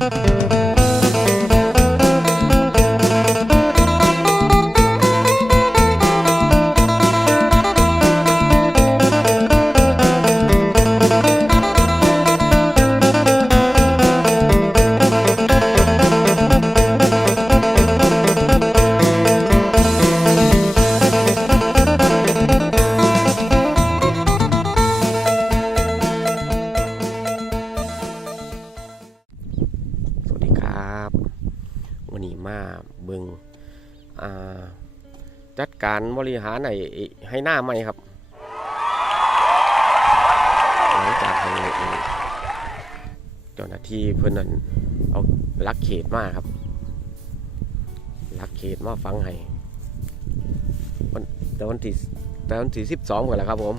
ส วันนี้มาเบิงจัดการบริหารไอ้ให้หน้าใหม่ครับหลังจากให้เจ้าหน้าที่เพื่อนนั้นเอาลักเขตมาครับลักเขตมาฟังให้วันแต่วันที่แต่วันที่สิบสองก่อนแหละครับผม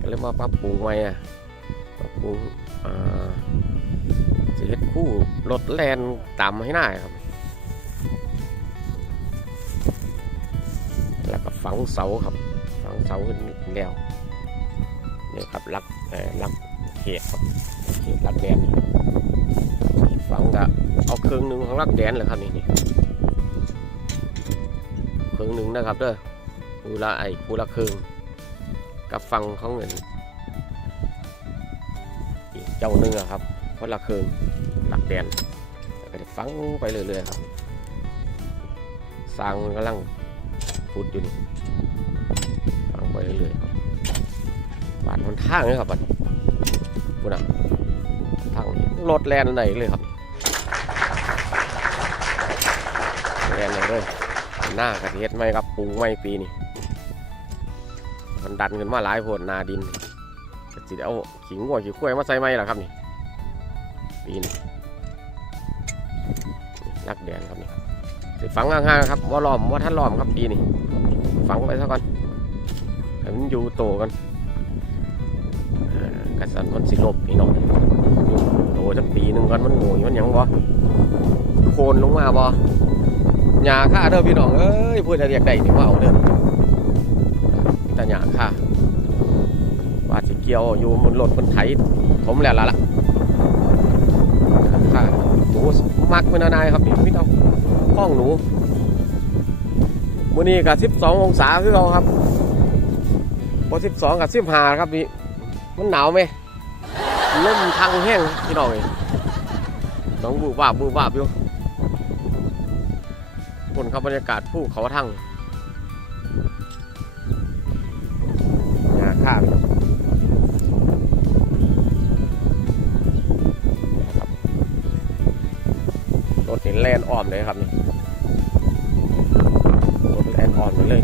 ก็เลยมาปรับปรุงใหม่อะปรับปรุงอ่าจะเฮ็ดคู่รถแลนตามให้หน้าครับ ฝังเสาครับ ฝังเสาขึ้นแล้วนี่ครับลักเออลักเขตครับเขตลักแดนนี่ฝังก็เอาเครื่องหนึ่งของลักแดนเลยครับนี่นี่เครื่องหนึ่งนะครับเด้อผู้ละไอ้ผู้ละเครื่องกับฟังของเงินอีกเจ้าหนึงอะครับคนละเครื่องลักแดนก็จะฟังไปเรื่อยๆครับสร้างกำลัง พูดอยู่นี่ฟังไปเรื่อยๆครับบานมันทางนี่ครับบัดบุญอะทางนี้รถแลนไหนเลยครับแลนไหนเลยหน้ากระเทียดไหมครับปรุงไหมปีนี้มันดันขึ้นมาหลายโพดนาดินก็สิได้เอาขิงวัวขิงขั้วมาใส่ไหมล่ะครับนี่ปีนี้รักแดนครับนี่ สิฝังห่างๆครับว่าล้อมว่าท่านล้อมครับปีนี้ฝังไปซะก่อนให้มันอยู่โตกันกระสันมันสิลบพี่น้องอยู่โตจักปีหนึ่งก่อนมันโง่มันยังบ่โคนลงมาบ่หญ้าค่าเด้อพี่น้องเอ้ยพูดจะเรียกได้นี่ว่าเอาเด้อแต่หญ้าค่าว่าสิเกี่ยวอยู่มันรถมันไถถมแล้วล่ะล่ะ มักเป็นนายครับนี่พี่เาห้องหนูมื้อนี้กับ12องศาคือเราครับพอ12กับ15ครับนี่มันหนาวไหมลมทางแห้งพี่น้องเองน้องบูบวาบบูบวาบอยู่คนครับบรรยากาศภูเขาทั้งหญ้าข้า รถนี่แลนอ้อมเลยครับนี่รถแลนอ้อมไปเลย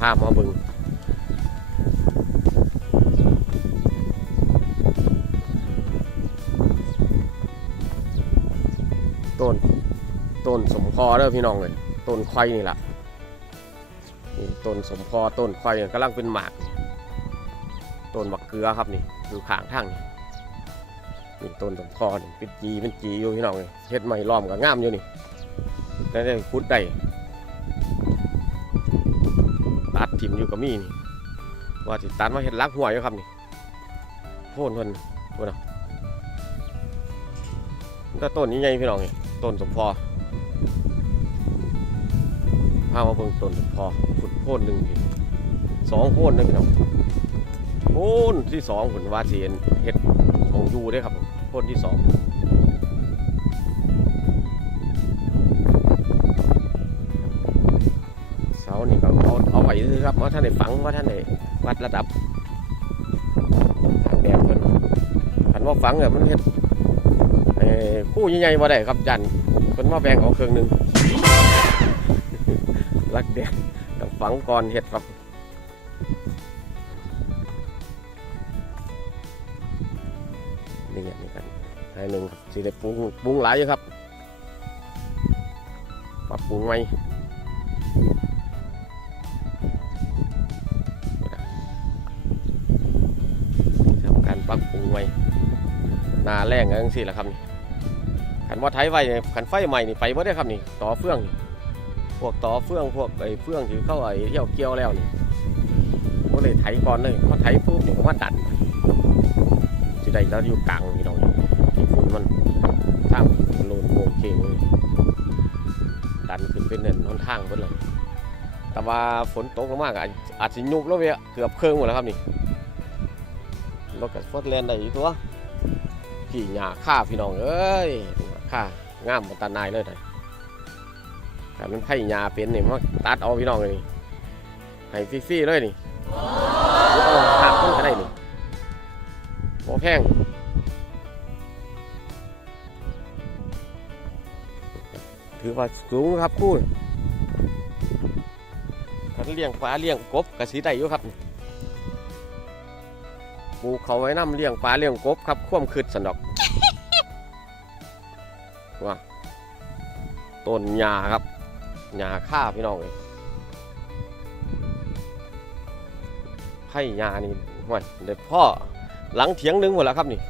ภาพมาเบึงต้นต้นสมพอเด้อพี่น้องเลยต้นควายนี่แหละนี่ต้นสมพอต้นควายกำลังเป็นหมากต้นบักเกลือครับนี่อยู่ข้างทางนี่ นี่ต้นสมพอนี่เป็นจีเป็นจีอยู่พี่น้องเลยเฮ็ดใหม่ล้อมกับงามอยู่นี่ได้ได้พุดได้ตัดถิ่มอยู่กับมีนี่ว่าสิตัดมาเฮ็ดลักหัวอยู่ครับนี่โพ่นเพิ่นพุ่นน่ะมันก็ต้นนี้ใหญ่พี่น้องนี่ต้นสมพอพามาเบิ่งต้นสมพอพุดโพ่นหนึ่งสองโพ่นนะพี่น้องโพ่นที่สองผลว่าสิเฮ็ด องยูด้วยครับพ่นที่สองเสานี่ก็เอาเอาไว้ซื้อครับว่าท่านได้ฝังว่าท่านได้วัดระดับทางแบบเพิ่นคันว่าฝังเนี่ยมันเฮ็ดเอ่อคู่ใหญ่ๆบ่ได้ครับจันเพิ่นมาแบ่งเอาเครื่องหนึ่งรักแดงต้องฝังก่อนเฮ็ดครับ นี่ไงนี่กันให้หนึ่งสิได้ปรุงปรุงหลายอยู่ครับปรับปรุงไหมทำการปรับปรุงไหมนาแรงกันจังสี่แหละครับขันว่าไทยไฟนี่ขันไฟใหม่นี่ไปบ่ได้ครับนี่ต่อเฟื่องนี่พวกต่อเฟื่องพวกไอ้เฟื่องที่เข้าไอ้เที่ยวเกี่ยวแล้วนี่ก็เลยไถก่อนเลยพอไถปุ๊บนี่ก็มาดัน สิได้แล้วอยู่กลางพี่น้องที่ฝุ่นมันทางมันโลนโงเข่งเลยดันขึ้นเป็นเนินหนทางเพิ่นเลยแต่ว่าฝนตกลงมากอาจอาจสิยุบแล้วเว้ยเกือบเครื่องหมดแล้วครับนี่รถกับฟอดแลนด์ได้อีกตัวขี่หญ้าค่าพี่น้องเอ้ยค่างามมันตานายเลยนะแต่มันไผ่หญ้าเป็นนี่มาตัดเอาพี่น้องเลยนี่ให้ฟรีๆเลยนี่ แพงถือว่าสูงครับพูดถ้าเลี้ยงปลาเลี้ยงกบกระสีได้อยู่ครับปลูกเขาไว้น้ำเลี้ยงปลาเลี้ยงกบครับคว่ำคืดสันดอกว่าต้นหญ้าครับหญ้าข้าพี่น้องเลยไผ่หญ้านี่ห่วยเด็ดพ่อ หลังเถียงหนึงหมดแล้วครับนี่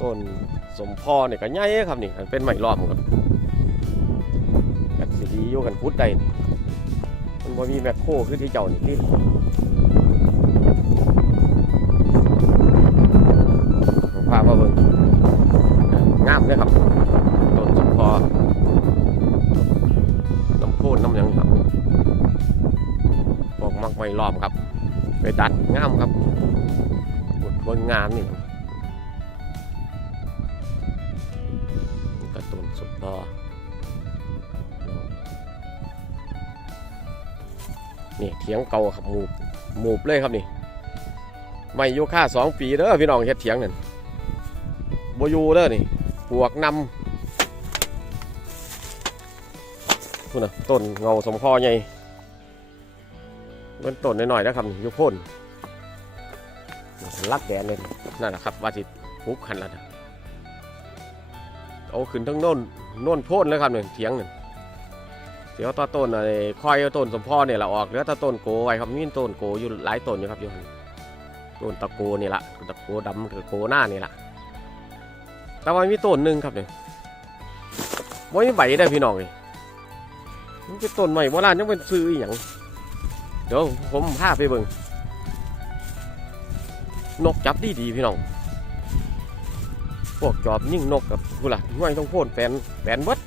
ต้นสมพอเนี่ยก็ใหญ่ครับนี่คันเป็นไม้ล้อมครับกัดสิดีอยู่กันพุดได้นี่มันบ่มีแมคโครคือที่เจ้านี่ที่ผมพามาเบิ่งงามเลยครับ มักไม้ล้อมครับ ไปดัดงามครับบนงามนี่กระตุนสุดพอนี่เถียงเก่าครับหมูบหมูบเลยครับนี่ไม่โยค่าสองปีเด้อพี่น้องเฮ็ดเถียงนั่นบยูเด้อนี่ปวกนำพูดนะต้นเงาสมพอใหญ่ เป็นต้นน้อยๆนะครับนี่อยุพ่นลักแดนเลยนั่นแหละครับว่าสิปุ๊บขันแล้วนะเอาขึ้นทั้งโน่นโน่นโพ่นเลยครับเนี่ยเถียงเนี่ยเดี๋ยวต่อต้นอะไรคอยเอาต้นสมพ่อเนี่ยเราออกเหลือแต่ต้นโกไว้ครับมีต้นโกอยู่หลายต้นอยู่ครับอยู่หั่นต้นตะโกนี่ละตะโกดำหรือโกหน้านี่ละแต่ว่ามีต้นหนึ่งครับเนี่ยว่ามีใบได้อพี่น้องเลยมันเป็นต้นใหม่โบราณยังเป็นซื้ออหย่างเดี๋ยวผมพาไปเบิ่งนกจับดีดีพี่น้อง พวกจอบยิ่งนกกับกูล่ะห้วยต้องโพ่นแฟนแฟนบด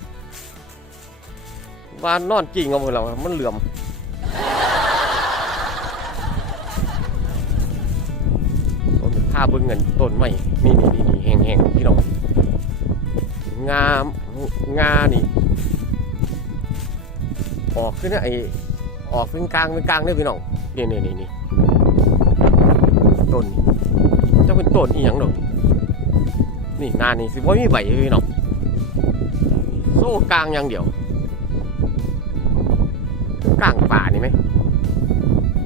ว่านอนจริงเอาหมดแล้วมันเหลื่อมต้นผ้าเบิ้งเงินต้นไม้นี่นี่นี่แห้งแห้งพี่น้อง งามงานี่ออกขึ้นไอ ออกเป็นกลางเป็นกลางเนี่ยพี่น้องนี่นี่นี่นี่ต้นนี่จะเป็นต้นอีหยังดอกนี่นานี่สิบ่มีใบพี่น้องโซ่กลางอย่างเดียวกลางป่านี่ไหม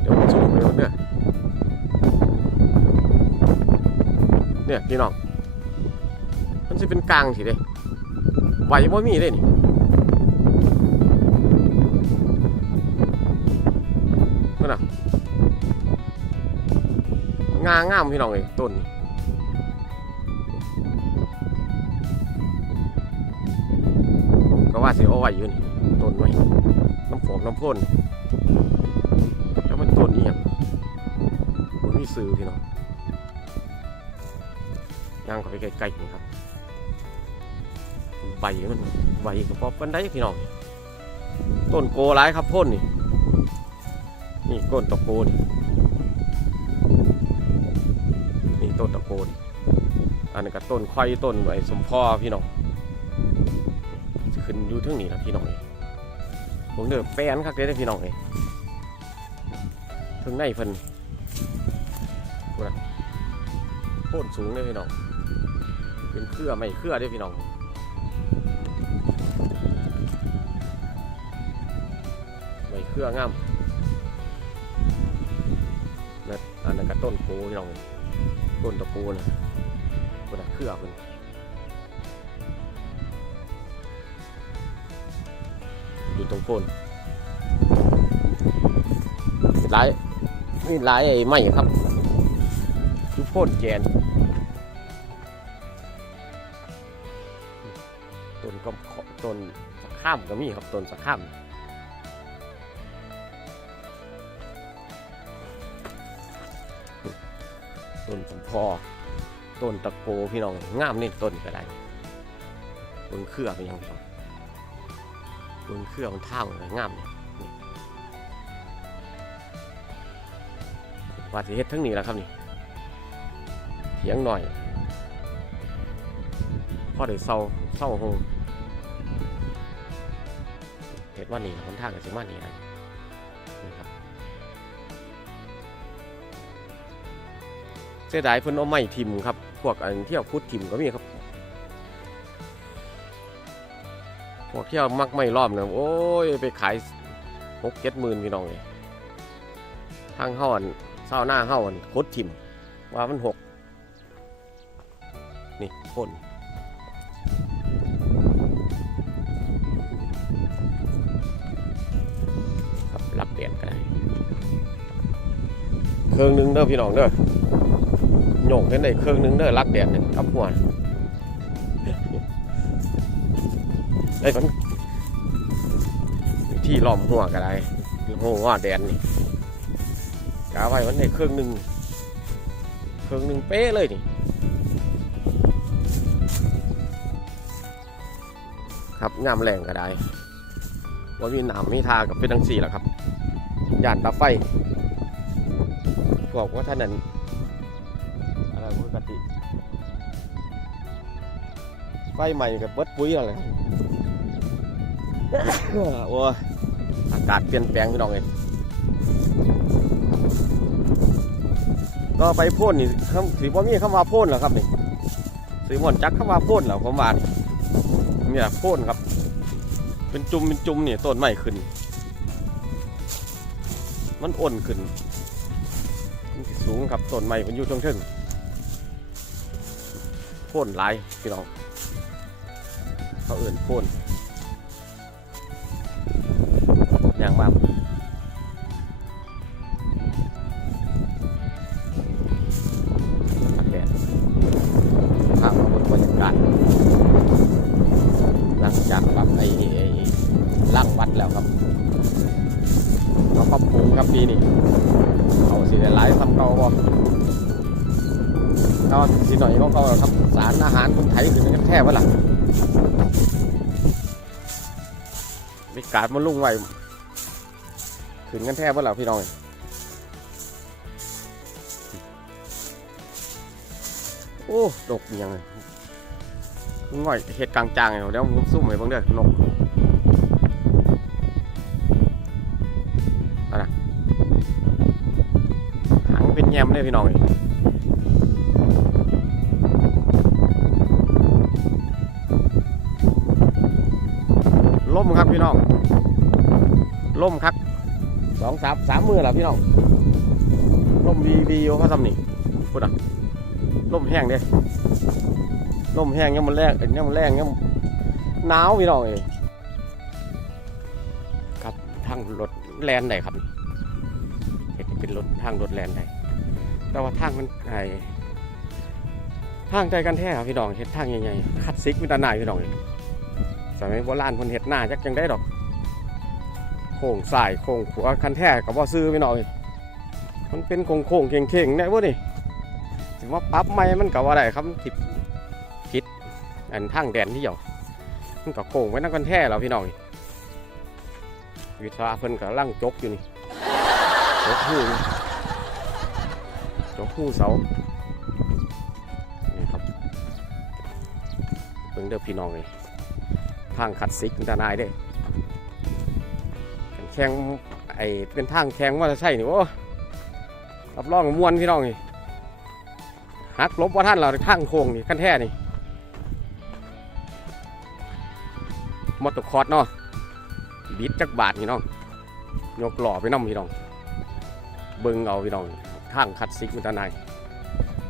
เดี๋ยวผมสูงไปหมดเนี่ยเนี่ยพี่น้องมันจะเป็นกลางสิเด้ใบบ่มีเลยนี่ นั่นน่ะงางามพี่น้องเลยต้นนี่ก็ว่าสิเอาไว้อยู่นี่ต้นไม้น้ำฝนน้ำพ่นแล้วมันต้นนี้ยังมันมีซื้อพี่น้องย่างเข้าไปใกล้ๆนี่ครับใบมันใบกระป๋อปันได้พี่น้องต้นโกร้ายครับพ่นนี่ นี่ต้นตะโกนี่นี่ต้นตะโกนอันนี้ก็ต้นไข่ต้นไอ้สมพ่อพี่น้องขึ้นอยู่ทั้งนี้นะพี่น้องเอ้ยผมเดือแปนคักเลยนะพี่น้องเอ้ยถึงในเพิ่นพูนะโคตรสูงเลยพี่น้อง เป็นเครือไม่เครือเด้พี่น้องไม่เครืองาม นะอันนั้นก็ต้นโพพี่น้องต้นตะปูนะพูดนะเครือเพิ่นอยู่ตรงโคนหลายนี่หลายไอ้ไม้ครับอยู่โคนแกนต้นก็ต้นสะข้ามก็มีครับต้นสะข้าม ต้นสมพอต้นตะโกพี่น้องงามนี่ต้นก็ได้ต้นเครือเป็นยังพี่น้องต้นเครือมันเท่าเลยงามเนี่ยนี่ว่าสิเฮ็ดทั้งนี้แล้วครับนี่เถียงหน่อยพอได้เศร้าเศร้าโฮงเฮ็ดว่านี่คนทางกับสิมานี่นะ เสียดายเพิ่นเอาไม้ทิมครับ พวกอันที่เอาพุดทิมก็มีครับ พวกที่เอามักไม่รอบเนี่ยโอ้ยไปขายหกเจ็ดหมื่นพี่น้องเลยทางเฮาอันเศร้าหน้าเฮาอันพุดทิมว่ามันหกนี่พ่นครับรับเปลี่ยนกันได้เครื่องหนึงเด้อพี่น้องเด้อ โยกกันได้เครื่องหนึงเด้อรักแดดเนี่ยกับหัวได้ฝนที่ล้อมหัวก็ได้หัวหัวแดนนี่กาไว้วันได้เครื่องหนึงเครื่องหนึงเป๊ะเลยนี่ครับงามแรงก็ได้ว่ามีหนามมีทากับเป็นทั้งสี่แหละครับย่านตาไฟบอกว่าท่านนั้น อะไรปกติไฟใหม่กับเบิดปุ๋ยอะไรครับโอ้ยอากาศเปลี่ยนแปลงพี่น้องเองก็ไปพ่นนี่คำสีบ่มีคำว่าพ่นเหรอครับนี่สีม่วนจักคำว่าพ่นเหรอผมว่านี่เนี่ยพ่นครับ เป็นจุ่มเป็นจุ่มเนี่ยต้นใหม่ขึ้น มันอ่อนขึ้นมันสิสูงครับต้นไม้มันอยู่ตรงเชิง โค่นหลายพี่น้องเขาเอื่นโค่นอย่างมากตัดแดดภาพบนบรรยากาศหลังจากปรับไอ้ไอ้ล่างวัดแล้วครับเราปรับปรุงครับปีนี้เอาสิได้หลายซ้ำเก่าบ่ ก็สิหน่อยก็ก็ครับสารอาหารคนไทยคือกันแท้ว่าล่ะมีการมาลุ่งไว้ขึ้นกันแท้ว่าล่ะพี่น้องโอ้ดกยังไงง่อยเห็ดกลางจางเดี๋ยวผมซุ่มให้เบิ่งเด้อนกหางเป็นแยมเลยพี่น้องนี่ล่่มครับพี่น้องล่มครับสองสามสามมือแล้วพี่น้องล่มวีวีโอเขาทำนี่พูดอะล่มแห้งเด้ล่มแห้งยังมันแรงยังมันแรงยังหนาวพี่น้องเอยครับทางรถแลนไหนครับเห็นเป็นรถทางรถแลนได้แต่ว่าทางมันไอทางใจกันแท้ครับพี่น้องเห็ดทางใหญ่ๆคัดซิกมิตาหนายพี่น้องนี่ สมัยโบราณคนเห็ดหน้าจักจังได้ดอก โค้งสายโค้งขวาคันแท้กับว่าซื้อพี่น้องนี่มันเป็นโค้งโค้งๆเข่งๆได้บ่นี่ถึงว่าปั๊บไม่มันกับว่าได้ครับผิดผิดอันทางแดนที่เหี่ยวมันกับโค้งไว้นั่งกันแท้แล้วพี่น้องวิศวะเพิ่นกับล่างจกอยู่นี่จกหูจกหูเสานี่ครับเพิ่งเด้อพี่น้องเลย ทางขัดซิกอันตรายเด้แข่งไอเป็นทางแข่งว่าจะใช่นี่โอ้รับรองมวนพี่น้องนี่หักลบว่าท่านเราทางโค้งนี่ขั้นแท้นี่มอตคอร์ดเนาะบิดจักบาทพี่น้องยกหล่อไปน้ำพี่น้องเบิ่งเอาพี่น้องข้างคัดซิกมันตานาย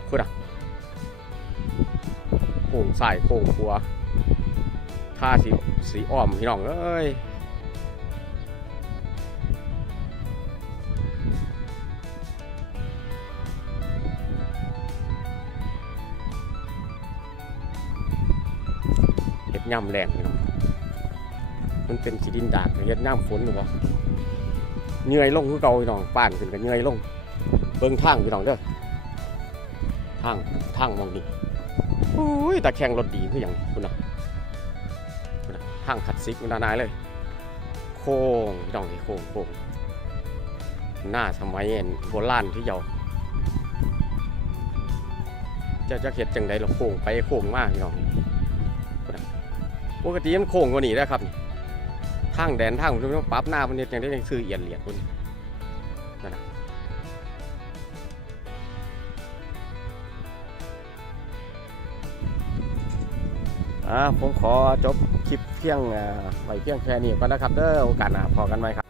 พูดอะโค้งสายโค้งขัวา ท่าสีสีอ้อมพี่น้องเอ้ยเห็ดย่ำแรงพี่น้องมันเป็นสีดินดากเห็ดย่ำฝนหรือเปล่าเหนื่อยลงคือเก่าพี่น้องป่านขึ้นกันเหนื่อยลง เบิ่งทางพี่น้องเด้อทางทางมองนี่อุ้ยตะแคงรถดีคืออย่างคุณนะ ห่างขัดซิกมันนายเลย โค้งพี่น้องนี่โค้งโค้งหน้าสมัยอันโบราณที่เยาจะจะเห็ดจังไดเราโค้งไปโค้งมากพี่น้องปกติมันโค้งกว่านี้นะครับทางแดนทางมันปรั๊บหน้ามันเนี่ยยังได้ยังซื้อเอียนเหลียดคุณนั่น อ่าผมขอจบคลิปเพียงไว้เพียงแค่นี้ก่อนนะครับเด้อโอกาสหน้าพอกันไหมครับ